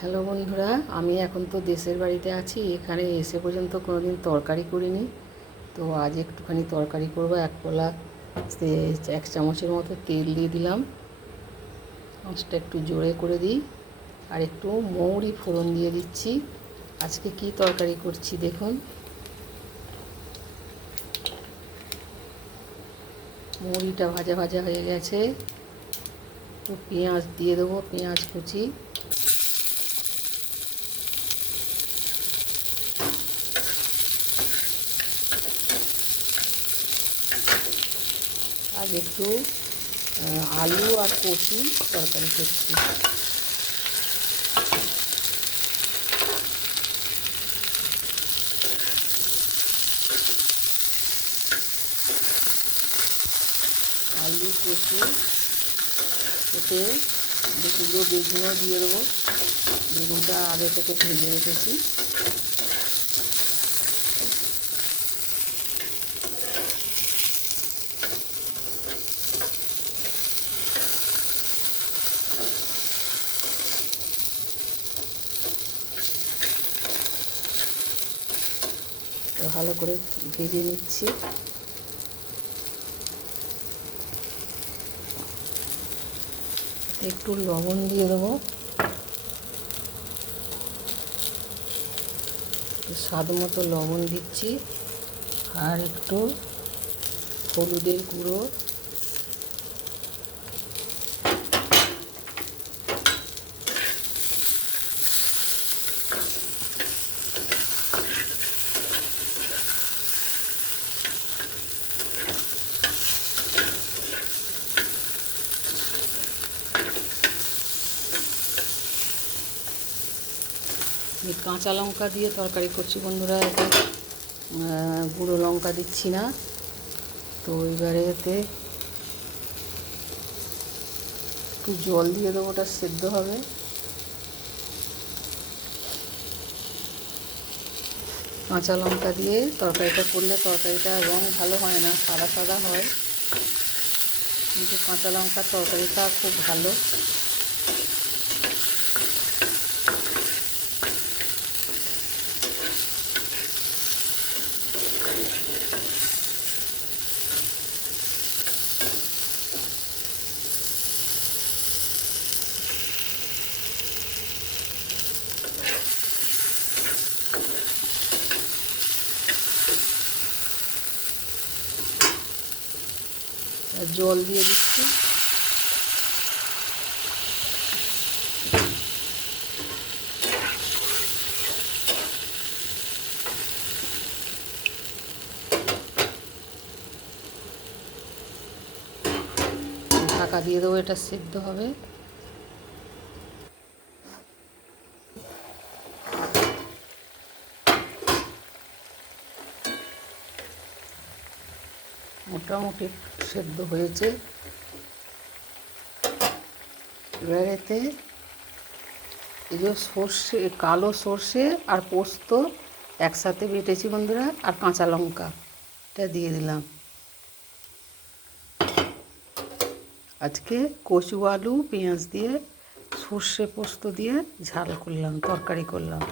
Hello বন্ধুরা, আমি এখন তো দেশের বাড়িতে আছি। এখানে এসে পর্যন্ত কোনো দিন তরকারি করিনি। তো আজ একটুখানি তরকারি করব। এক পোলা 1 চামচের মতো তেল দিয়ে দিলাম, আঁচটা একটু জোরে করে দিই, আর একটু মৌরি ফোড়ন দিয়ে দিচ্ছি। আজকে কি তরকারি করছি দেখুন। মৌরিটা ভাজা ভাজা হয়ে গেছে। একটু পেঁয়াজ দিয়ে দেবো, পেঁয়াজ কুচি, আর একটু আলু আর কচু তরকারি করছি। আলু কচু কেটে দুটো বেগুনও দিয়ে দেবো। বেগুনটা আগে থেকে ভেজে রেখেছি। ভালো করে ভেজে নিচ্ছি। একটু লবণ দিয়ে দেবো, স্বাদ মতো লবণ দিচ্ছি, আর একটু হলুদের গুঁড়ো, কাঁচা লঙ্কা দিয়ে তরকারি করছি বন্ধুরা। এতে গুঁড়ো লঙ্কা দিচ্ছি না। তো এবারে এতে একটু জল দিয়ে দেবো, ওটা সেদ্ধ হবে। কাঁচা লঙ্কা দিয়ে তরকারিটা করলে তরকারিটার রঙ ভালো হয় না, সাদা সাদা হয়, কিন্তু কাঁচা লঙ্কার তরকারিটা খুব ভালো। জল দিয়ে দিচ্ছি। ঢাকা দিয়ে দেবো, এটা সেদ্ধ হবে। মোটামুটি সেদ্ধ হয়েছে। এবার এতে এই যে সর্ষে, কালো সর্ষে আর পোস্ত একসাথে বেটেছি বন্ধুরা, আর কাঁচা লঙ্কা এটা দিয়ে দিলাম। আজকে কচু আলু পেঁয়াজ দিয়ে সর্ষে পোস্ত দিয়ে ঝাল করলাম, তরকারি করলাম।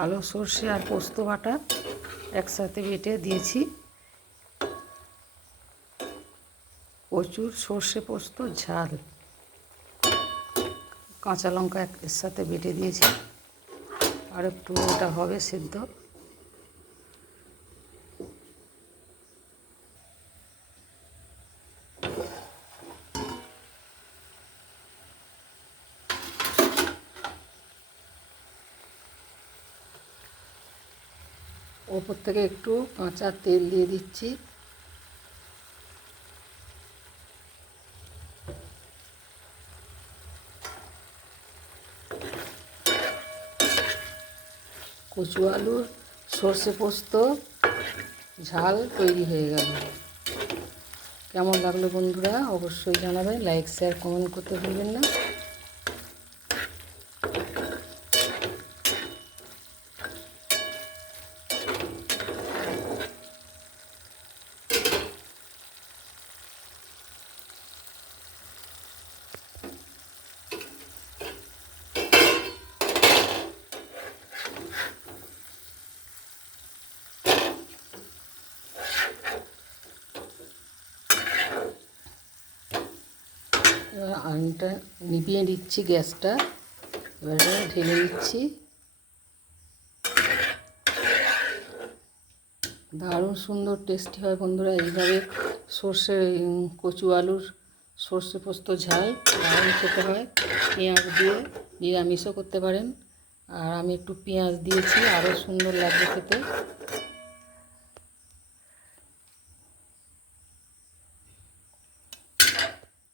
কালো সর্ষে আর পোস্ত বাটা একসাথে বেটে দিয়েছি। কচুর সর্ষে পোস্ত ঝাল, কাঁচা লঙ্কা এর সাথে বেটে দিয়েছি। আর একটু ওটা হবে সেদ্ধ। ওপর থেকে একটু কাঁচা তেল দিয়ে দিচ্ছি। কচু আলুর সর্ষে পোস্ত ঝাল তৈরি হয়ে গেল। কেমন লাগলো বন্ধুরা অবশ্যই জানাবেন, লাইক শেয়ার কমেন্ট করতে ভুলবেন না। এবার আনটা নিভিয়ে দিচ্ছি গ্যাসটা, এবারে ঢেলে নিচ্ছি। দারুণ সুন্দর টেস্টি হয় বন্ধুরা, এইভাবে সর্ষে কচু আলুর সর্ষে পোস্ত ঝাল দারুণ খেতে হয়। পেঁয়াজ দিয়ে নিরামিষও করতে পারেন, আর আমি একটু পেঁয়াজ দিয়েছি, আরও সুন্দর লাগবে খেতে।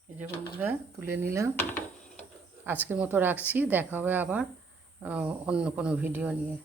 এই যে বন্ধুরা তুলে নিলাম। আজকের মতো রাখছি, দেখা হবে আবার অন্য কোনো ভিডিও নিয়ে।